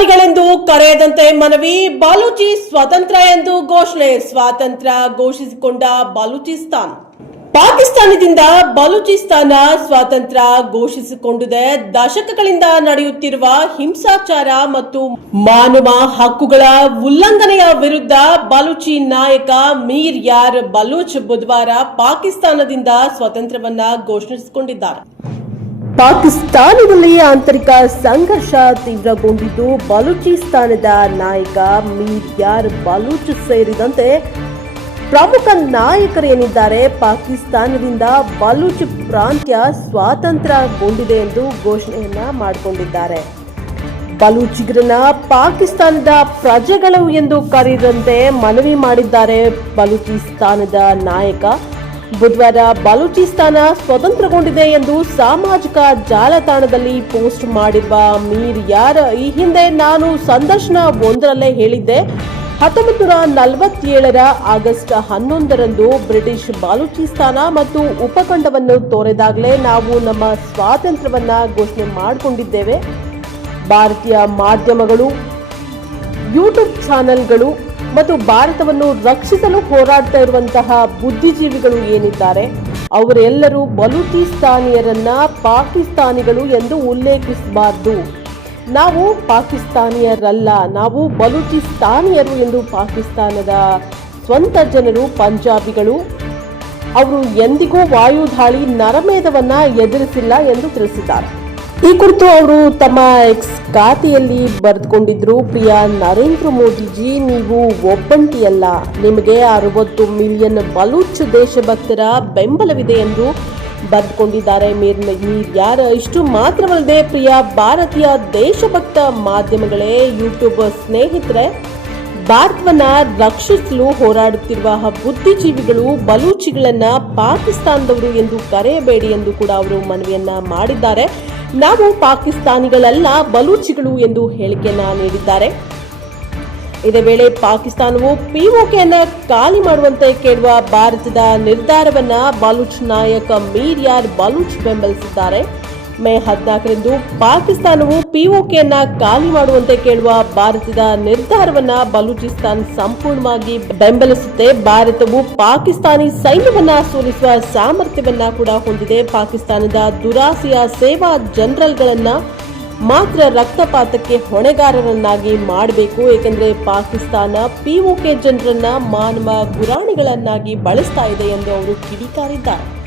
ಪಾಕಿಸ್ತಾನಿಗಳೆಂದು ಕರೆಯದಂತೆ ಮನವಿ ಬಾಲೂಚಿ ಸ್ವತಂತ್ರ ಎಂದು ಘೋಷಣೆ, ಸ್ವಾತಂತ್ರ್ಯ ಘೋಷಿಸಿಕೊಂಡ ಬಾಲೂಚಿಸ್ತಾನ್ ಪಾಕಿಸ್ತಾನದಿಂದ ಬಲೂಚಿಸ್ತಾನ ಸ್ವಾತಂತ್ರ್ಯ ಘೋಷಿಸಿಕೊಂಡಿದೆ. ದಶಕಗಳಿಂದ ನಡೆಯುತ್ತಿರುವ ಹಿಂಸಾಚಾರ ಮತ್ತು ಮಾನವ ಹಕ್ಕುಗಳ ಉಲ್ಲಂಘನೆಯ ವಿರುದ್ಧ ಬಲೂಚಿ ನಾಯಕ ಮೀರ್ ಯಾರ್ ಬಲೂಚ್ ಬುಧವಾರ ಪಾಕಿಸ್ತಾನದಿಂದ ಸ್ವಾತಂತ್ರ್ಯವನ್ನ ಘೋಷಿಸಿಕೊಂಡಿದ್ದಾರೆ. ಪಾಕಿಸ್ತಾನದಲ್ಲಿ ಆಂತರಿಕ ಸಂಘರ್ಷ ತೀವ್ರಗೊಂಡಿದ್ದು, ಬಲೂಚಿಸ್ತಾನದ ನಾಯಕ ಮೀರ್ ಯಾರ್ ಬಲೂಚ್ ಸೇರಿದಂತೆ ಪ್ರಮುಖ ನಾಯಕರೇನಿದ್ದಾರೆ, ಪಾಕಿಸ್ತಾನದಿಂದ ಬಲೂಚ್ ಪ್ರಾಂತ್ಯ ಸ್ವಾತಂತ್ರ್ಯಗೊಂಡಿದೆ ಎಂದು ಘೋಷಣೆಯನ್ನ ಮಾಡಿಕೊಂಡಿದ್ದಾರೆ. ಬಲೂಚಿಗರನ್ನ ಪಾಕಿಸ್ತಾನದ ಪ್ರಜೆಗಳು ಎಂದು ಕರೆಯದಂತೆ ಮನವಿ ಮಾಡಿದ್ದಾರೆ ಬಲೂಚಿಸ್ತಾನದ ನಾಯಕ ಬುಧವಾರ ಬಲೂಚಿಸ್ತಾನ ಸ್ವತಂತ್ರಗೊಂಡಿದೆ ಎಂದು ಸಾಮಾಜಿಕ ಜಾಲತಾಣದಲ್ಲಿ ಪೋಸ್ಟ್ ಮಾಡಿರುವ ಮೀರ್ ಯಾರ್ ಈ ಹಿಂದೆ ನಾನು ಸಂದರ್ಶನ ಒಂದರಲ್ಲೇ ಹೇಳಿದ್ದೆ. ಹತ್ತೊಂಬತ್ತು ನೂರ ನಲವತ್ತೇಳರ ಆಗಸ್ಟ್ ಹನ್ನೊಂದರಂದು ಬ್ರಿಟಿಷ್ ಬಾಲೂಚಿಸ್ತಾನ ಮತ್ತು ಉಪಖಂಡವನ್ನು ತೋರೆದಾಗಲೇ ನಾವು ನಮ್ಮ ಸ್ವಾತಂತ್ರ್ಯವನ್ನು ಘೋಷಣೆ ಮಾಡಿಕೊಂಡಿದ್ದೇವೆ. ಭಾರತೀಯ ಮಾಧ್ಯಮಗಳು ಯೂಟ್ಯೂಬ್ ಚಾನೆಲ್ಗಳು ಮತ್ತು ಭಾರತವನ್ನು ರಕ್ಷಿಸಲು ಹೋರಾಡ್ತಾ ಇರುವಂತಹ ಬುದ್ಧಿಜೀವಿಗಳು ಏನಿದ್ದಾರೆ? ಅವರೆಲ್ಲರೂ ಬಲೂಚಿಸ್ತಾನಿಯರನ್ನ ಪಾಕಿಸ್ತಾನಿಗಳು ಎಂದು ಉಲ್ಲೇಖಿಸಬಾರದು. ನಾವು ಪಾಕಿಸ್ತಾನಿಯರಲ್ಲ, ನಾವು ಬಲೂಚಿಸ್ತಾನಿಯರು ಎಂದು ಪಾಕಿಸ್ತಾನದ ಸ್ವಂತ ಜನರು, ಪಂಜಾಬಿಗಳು. ಅವರು ಎಂದಿಗೂ ವಾಯುದಾಳಿ ನರಮೇಧವನ್ನ ಎದುರಿಸಿಲ್ಲ ಎಂದು ತಿಳಿಸಿದ್ದಾರೆ. ಈ ಕುರಿತು ಅವರು ತಮ್ಮ ಎಕ್ಸ್ ಖಾತೆಯಲ್ಲಿ ಬರೆದುಕೊಂಡಿದ್ರು, ಪ್ರಿಯ, ನರೇಂದ್ರ ಮೋದಿಜಿ, ನೀವು ಒಬ್ಬಂಟಿಯಲ್ಲ. ನಿಮಗೆ ಅರವತ್ತು ಮಿಲಿಯನ್ ಬಲೂಚ್ ದೇಶಭಕ್ತರ ಬೆಂಬಲವಿದೆ ಎಂದು ಬರೆದುಕೊಂಡಿದ್ದಾರೆ ಮೀರ್ ಯಾರ ಇಷ್ಟು ಮಾತ್ರವಲ್ಲದೆ ಪ್ರಿಯ, ಭಾರತೀಯ ದೇಶಭಕ್ತ ಮಾಧ್ಯಮಗಳೇ, ಯೂಟ್ಯೂಬ್ ಸ್ನೇಹಿತರೆ, ಭಾರತವನ್ನ ರಕ್ಷಿಸಲು ಹೋರಾಡುತ್ತಿರುವ ಬುದ್ಧಿಜೀವಿಗಳು ಬಲೂಚಿಗಳನ್ನ ಪಾಕಿಸ್ತಾನದವರು ಎಂದು ಕರೆಯಬೇಡಿ ಎಂದು ಕೂಡ ಅವರು ಮನವಿಯನ್ನ ಮಾಡಿದ್ದಾರೆ. ನಾವು ಪಾಕಿಸ್ತಾನಿಗಳಲ್ಲ, ಬಲೂಚಿಗಳು ಎಂದು ಹೇಳಿಕೆಯನ್ನ ನೀಡಿದ್ದಾರೆ. ಇದೇ ವೇಳೆ ಪಾಕಿಸ್ತಾನವು ಪಿಒಕೆಯನ್ನ ಖಾಲಿ ಮಾಡುವಂತೆ ಕೇಳುವ ಭಾರತದ ನಿರ್ಧಾರವನ್ನ ಬಲೂಚ್ ನಾಯಕ ಮೀರ್ಯಾರ್ ಬಲೂಚ್ ಬೆಂಬಲಿಸಿದ್ದಾರೆ. ಮೇ ಹದಿನಾಲ್ಕರಂದು ಪಾಕಿಸ್ತಾನವು ಪಿಒಕೆಯನ್ನ ಖಾಲಿ ಮಾಡುವಂತೆ ಕೇಳುವ ಭಾರತದ ನಿರ್ಧಾರವನ್ನ ಬಲೂಚಿಸ್ತಾನ್ ಸಂಪೂರ್ಣವಾಗಿ ಬೆಂಬಲಿಸುತ್ತೆ. ಭಾರತವು ಪಾಕಿಸ್ತಾನಿ ಸೈನ್ಯವನ್ನ ಸೋಲಿಸುವ ಸಾಮರ್ಥ್ಯವನ್ನ ಕೂಡ ಹೊಂದಿದೆ. ಪಾಕಿಸ್ತಾನದ ದುರಾಸೆಯ ಸೇವಾ ಜನರಲ್ಗಳನ್ನ ಮಾತ್ರ ರಕ್ತಪಾತಕ್ಕೆ ಹೊಣೆಗಾರರನ್ನಾಗಿ ಮಾಡಬೇಕು. ಏಕೆಂದರೆ ಪಾಕಿಸ್ತಾನ ಪಿಒಕೆ ಜನರನ್ನ ಮಾನವ ಗುರಾಣಿಗಳನ್ನಾಗಿ ಬಳಸ್ತಾ ಇದೆ ಎಂದು ಅವರು ಕಿಡಿಕಾರಿದ್ದಾರೆ.